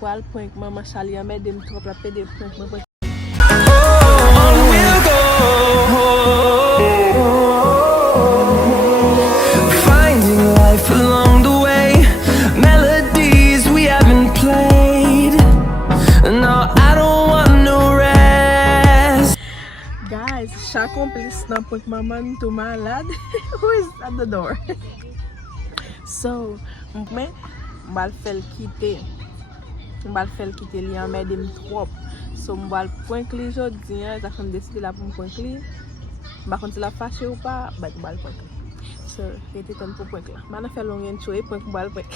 Wal point maman Charlie a met dem trop la pede point maman. Finding life along the way, melodies we haven't played. No, I don't want no rest. Guys, chaque complice nan point maman tout malade. Who is at the door? So, mais mbal fel quitter. Mbal fel quitter li an medem trop. So mbal point cli jodi, ça fait me décider la pour me point cli. Ba kon si la fâché ou pas, ba mbal point cli. So, rete ton pour point là. Mana fait long intro et point mbal point.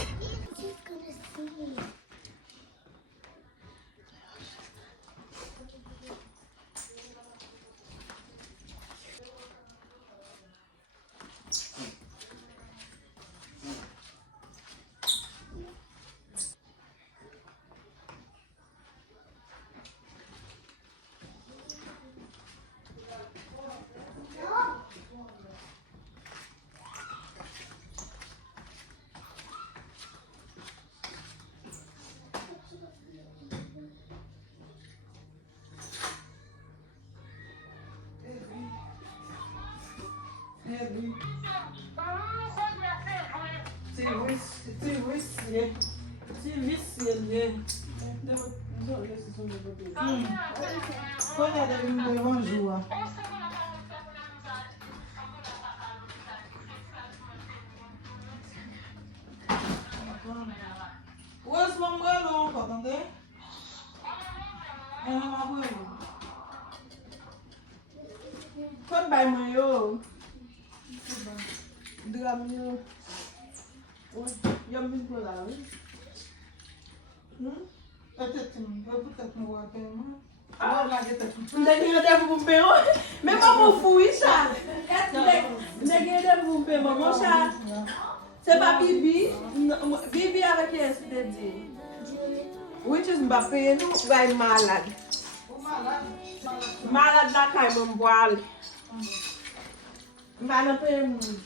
Kon bay mwen yo. Dram yo. Yom bin pou la we. Mwen gen yon dev pou mpe yo. Men mwen mou fou yi chan. Mwen gen dev pou mpe mwen mwen chan. Se pa Bibi. Bibi avek yon de di. Which is Mbappé nou gay malade. Malade la kay mwen boal. Mbana pe moun.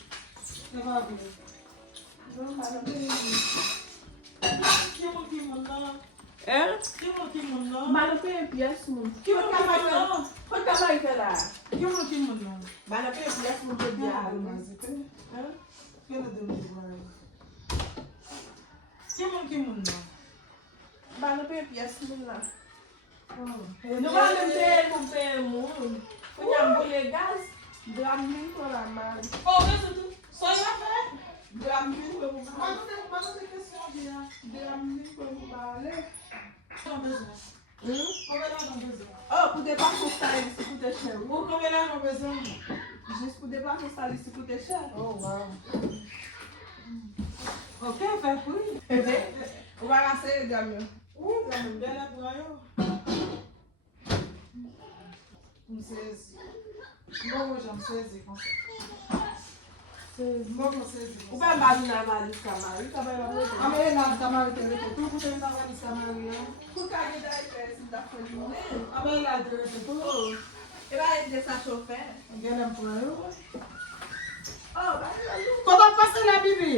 Mbana pe piyes moun. Kon kamay fe la. Mbana pe piyes moun pe diya. Mbana pe piyes moun la. Nou man de te moun pe moun. Kon yam boule gaz. Dram min pou la mal. Dram min pou moun bale. Dram min pou moun bale. Oh, pou depa pou style si koute chè. Jist pou depa pou style si koute chè. Oh, wow. Ok, fè pou. Ou va rase dram yo. Ou pa mbadi nan valis kamari. Kou kage da ipe si da foli mounen. E ba e de sa chofer. Oh, ba e la lou. Koto pase la Bibi?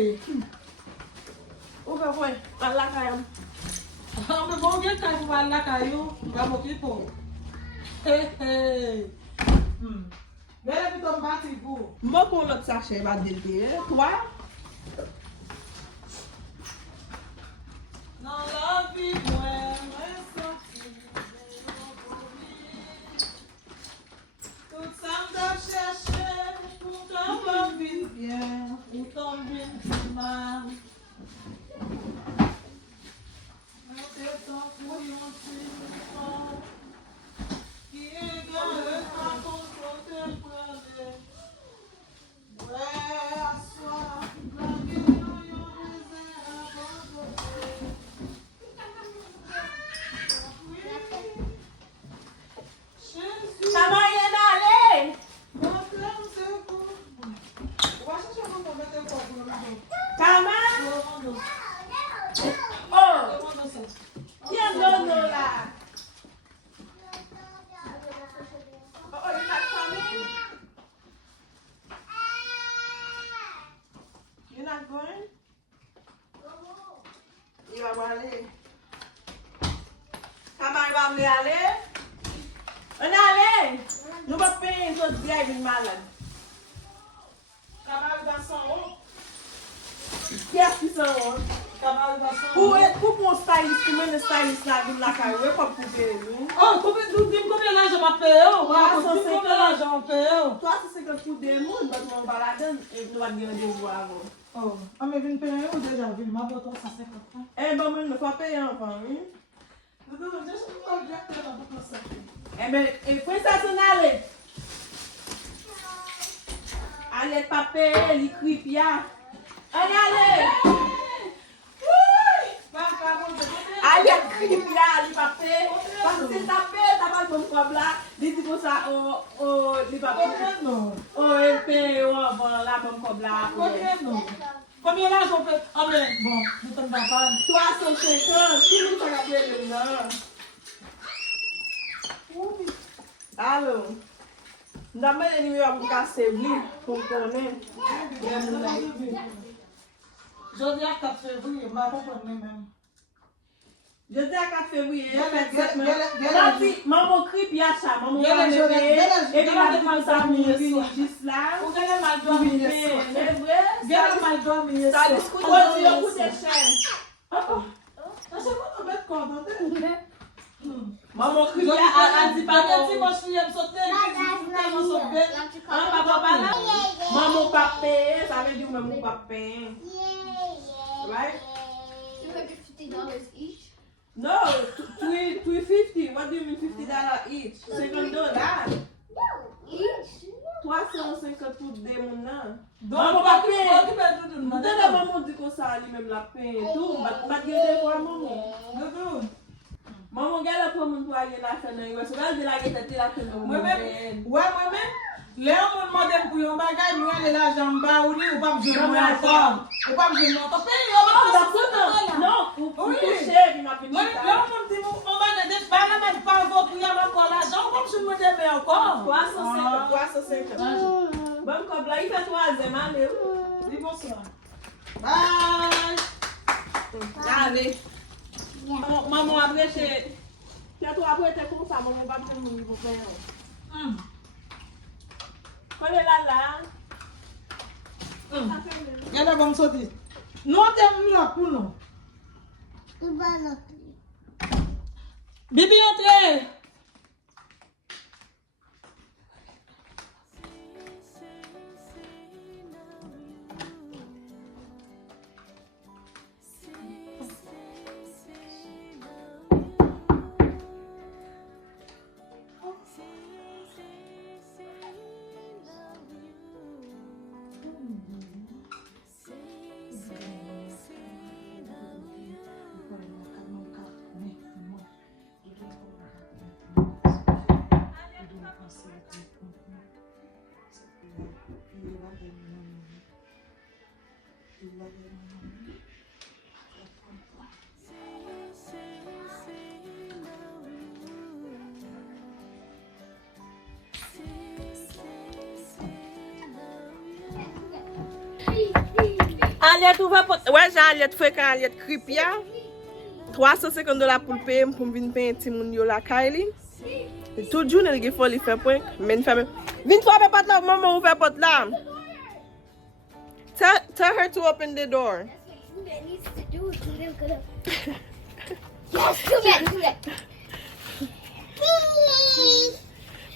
Ou pe kwen, an la kayam. Ame bon gen kay pou al la kayo, ba mo kipo. Bele biton bati pou. Mwen kon lot sachet ba delte, toi? Nan la vi mwen, mwen santi, tout sa mda chèche, pou tan vin bien, ou tan vin mal. Mwen te tan pou yon chifan, ki e gare pa kon kote prale. Ouais, assoir, blague dans yon désert abandonné. Ça va rien aller! Comment? Oh! Qui est l'eau là? Oh, you not coming? You're not going? You are going? va aller. On allait. Nous va payer une autre bière une malade. Cabal garçon. Qu'est-ce qu'ils sont? Cabal garçon. Pour mon styliste, pour mon styliste là, de la carrière, pas pour payer. Oh, combien d'argent m'a payé? Combien d'argent m'a payé? Toi, c'est que pour des mondes, parce qu'on va la donner et nous allons gagner des voix avant. Oh, mais viens payer ou déjà vu? Ma boîte 150 francs. Eh ben, on ne faut pas payer enfant. Je suis pas bien pour ça. Eh ben, il faut ça s'en aller. Allez, papa, les cripia. Allez, allez. Allez, cripia, les papa. Parce que c'est tapé, t'as pas le bon problème là. Dis comme ça, les papa. Non. Oh, elle paye, bon, la bonne problème. Combien d'argent on peut? Ah, mais bon, nous sommes pas. 350, qui nous a appelé là? Allô? Nous avons un numéro pour casser, pour connaître. Je dis à 4 février, je ne comprends même. Je dis à 4 février, maman crie, puis à ça, maman va me payer, et puis la demande ça, juste là. Vous avez mal dormi, c'est vrai? Vous avez mal dormi, ça discute, on coûte cher. C'est quoi ton bête coordonnée? Maman crie, elle dit pas si moi je suis sauté, maman pas payer, ça veut dire maman pas payer. Right? $250 each? No, 350. What do you mean $50 each? $50. No, each. 350 pour des mouns. Maman pas payer. Maman Peut-être maman dit que ça lui-même la paye. Tout, mais des fois maman. Maman gars pour mon pour aller la faire dans US. Regarde la guette la faire dans moi-même. Les gens m'ont demandé pour un bagage, nous allons l'argent bas ou pas me jouer encore. Ou pas me jouer encore. Non, pour toucher, il m'a fait Moi, là, on me dit, on va aider, pas la même pas pour qu'il y ait encore l'argent, on va me jouer encore. 350. Bon, comme là, il fait 3e, allez. Dis bonsoir. Bye. Allez. Maman, après, c'est. Toi, après, t'es comme ça, maman va me faire mon niveau père. Quand elle est là. Regarde comme ça dit. Nous t'aimons là pour nous. Bibi entrez. Aliette, ouvre porte. Ouais, j'ai Aliette fait quand Aliette cripia. $350 pour le payer pour venir payer un petit monde yo la Kylie. Tout jour elle faut lui faire point, mais une femme. Viens toi porte là, maman ouvre porte là. Tell her to open the door.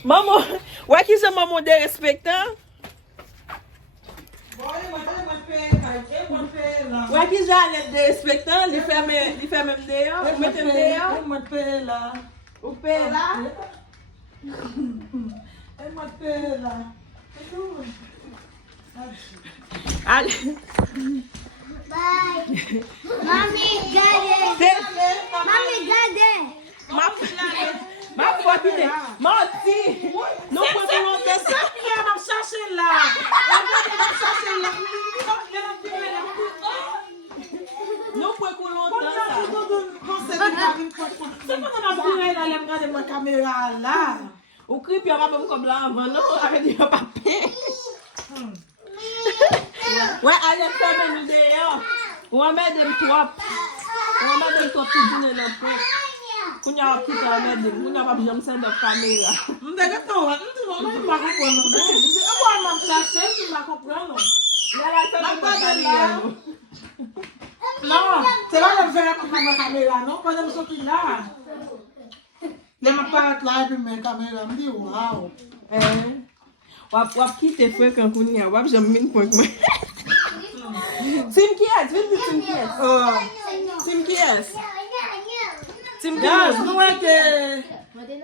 Maman, ouais qui c'est maman de respectant? Ouais qui j'ai Aliette de respectant, il fait même dehors, mettez dehors. Elle m'a payé là. Ou paye là? Elle m'a payé là. Allez. Bye. Mommy, got it. Mommy, got it. Ma foutine. Menti. Non pour monter ça. Elle m'a cherché là. Elle m'a cherché là. Non pour monter ça. C'est pas qu'on a pris là, elle me regarde ma caméra là. Ou creep il y aura même comme là avant non avec du papier. Ouais, allez faire même dehors. On va mettre des top. On va mettre des top tout dîner dans le point. Kounya wap kite amede, kounya wap jom sen de kamera. Mwen deke ton wak, mwen di mwa kompren nou. Mwen di mwa mwen plase, mwen mwa kompren nou. Mwen pa de la. Non, se la mwen fè pou mwen kamera, non? Pas mwen soti la. Le mwen parat la epi mwen kamera, mwen di waw. Wap kite fwekan kounya, wap jom min pwenk mwen. Tim ki es, vin di Tim ki es. Tim ki es. Tim ki Yes, es.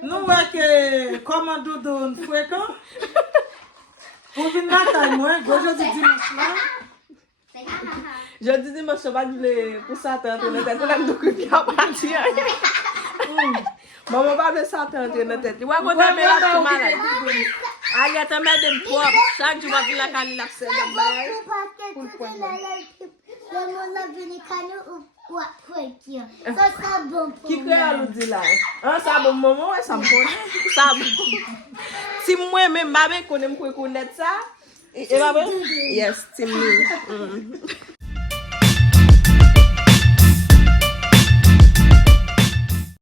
nou weke komando don fwekan. Pou vin natay mwen, gojodi dimanche la. Jodi di mwen chobat vle pou satan entre nan tet, pou lèm do kripi apati an. Maman pa vle satan entre nan tet. Wak kon teme la pou malay. Alia teme dem pop, chak di wap la kan lap se dem bay. Ki kre alou di la? Sa bon maman wè sa mpon. Sa bon. Si mwen men mbabe konen kwe konet sa, e mbabe? Yes, tim mi.